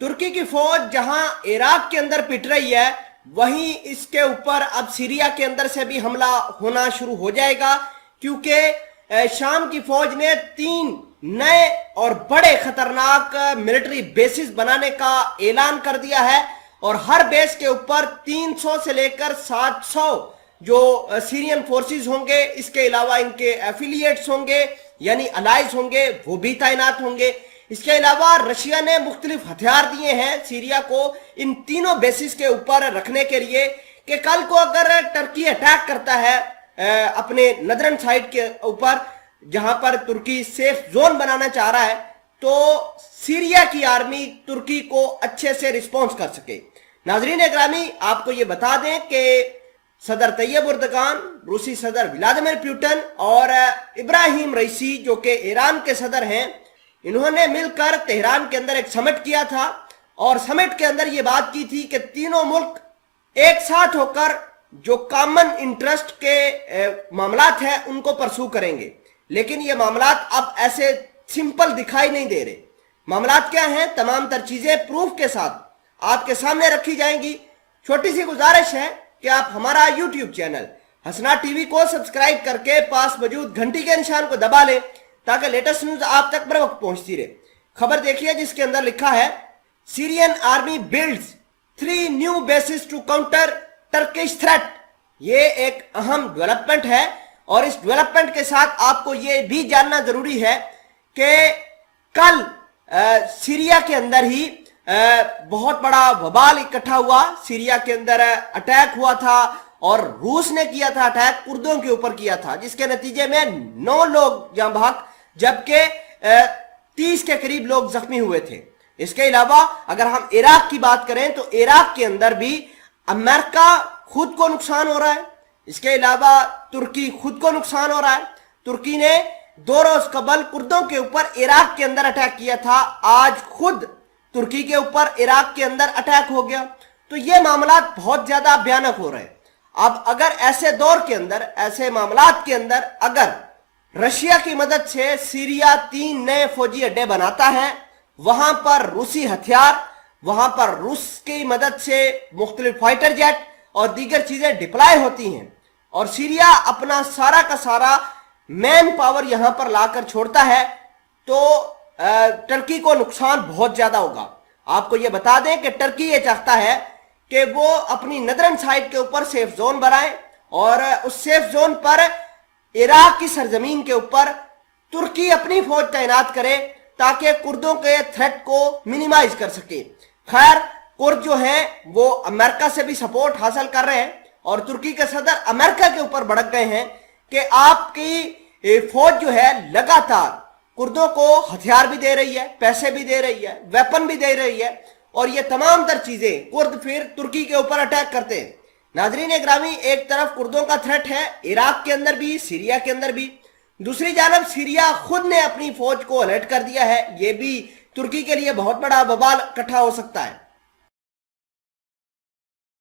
तुर्की की फौज जहां इराक के अंदर पिट रही है, वहीं इसके ऊपर अब सीरिया के अंदर से भी हमला होना शुरू हो जाएगा, क्योंकि शाम की फौज ने 3 नए और बड़े खतरनाक मिलिट्री बेसिस बनाने का ऐलान कर दिया है। और हर बेस के ऊपर 300 से लेकर 700 जो सीरियन फोर्सेस होंगे, इसके अलावा इनके एफिलिएट्स होंगे यानी अलाइज होंगे, वो भी तैनात होंगे। इसके अलावा रशिया ने मुख्तलिफ हथियार दिए हैं सीरिया को इन तीनों बेसिस के ऊपर रखने के लिए कि कल को अगर टर्की अटैक करता है अपने नदरन साइड के ऊपर, जहां पर तुर्की सेफ जोन बनाना चाह रहा है, तो सीरिया की आर्मी तुर्की को अच्छे से रिस्पॉन्स कर सके। नाजरीन इकरामी, आपको ये बता दें कि सदर तैयब एर्दोगान, रूसी सदर व्लादिमीर पुतिन और इब्राहिम रईसी जो कि ईरान के सदर हैं, इन्होंने मिलकर तेहरान के अंदर एक समिट किया था। और समिट के अंदर ये बात की थी कि तीनों मुल्क एक साथ होकर जो कॉमन इंटरेस्ट के मामलात हैं उनको परसू करेंगे। लेकिन ये मामलात अब ऐसे सिंपल दिखाई नहीं दे रहे। मामलात क्या हैं? तमाम तर चीजें प्रूफ के साथ आपके सामने रखी जाएंगी। छोटी सी गुजारिश है कि आप हमारा यूट्यूब चैनल हसना टीवी को सब्सक्राइब करके पास मौजूद घंटी के निशान को दबा लें ताकि लेटेस्ट न्यूज आप तक बर वक्त पहुंचती रहे। खबर देखिए जिसके अंदर लिखा है, Syrian army builds 3 new bases to counter Turkish threat. ये एक अहम डेवलपमेंट है और इस डेवलपमेंट के साथ आपको ये भी जानना जरूरी है कि कल सीरिया के अंदर ही बहुत बड़ा वबाल इकट्ठा हुआ। सीरिया के अंदर अटैक हुआ था और रूस ने किया था अटैक, कुर्दों के ऊपर किया था, जिसके नतीजे में 9 लोग जान बहक जबकि 30 के करीब लोग जख्मी हुए थे। इसके अलावा अगर हम इराक की बात करें तो इराक के अंदर भी अमेरिका खुद को नुकसान हो रहा है। इसके अलावा तुर्की खुद को नुकसान हो रहा है। तुर्की ने 2 रोज कबल कुर्दों के ऊपर इराक के अंदर अटैक किया था, आज खुद तुर्की के ऊपर इराक के अंदर अटैक हो गया। तो ये मामला बहुत ज्यादा भयानक हो रहे हैं। अब अगर ऐसे दौर के अंदर, ऐसे मामलात के अंदर अगर रशिया की मदद से सीरिया 3 नए फौजी अड्डे बनाता है, वहां पर रूसी हथियार, वहां पर रूस की मदद से मुख्तलिफ फाइटर जेट और दीगर चीजें डिप्लॉय होती हैं और सीरिया अपना सारा का सारा मैन पावर यहां पर लाकर छोड़ता है, तो टर्की को नुकसान बहुत ज्यादा होगा। आपको यह बता दें कि टर्की ये चाहता है कि वो अपनी नदरन साइड के ऊपर सेफ जोन बनाए और उस सेफ जोन पर इराक की सरजमीन के ऊपर तुर्की अपनी फौज तैनात करे ताकि कुर्दों के थ्रेट को मिनिमाइज कर सके। खैर, कुर्द जो हैं वो अमेरिका से भी सपोर्ट हासिल कर रहे हैं और तुर्की के सदर अमेरिका के ऊपर भड़क गए हैं कि आपकी फौज जो है लगातार कुर्दों को हथियार भी दे रही है, पैसे भी दे रही है, वेपन भी दे रही है और ये तमाम तर चीजें कुर्द फिर तुर्की के ऊपर अटैक करते हैं। नाजरीन इकरामी, एक तरफ कुर्दों का थ्रेट है इराक के अंदर भी, सीरिया के अंदर भी, दूसरी जानब सीरिया खुद ने अपनी फौज को अलर्ट कर दिया है। ये भी तुर्की के लिए बहुत बड़ा बवाल इकट्ठा हो सकता है।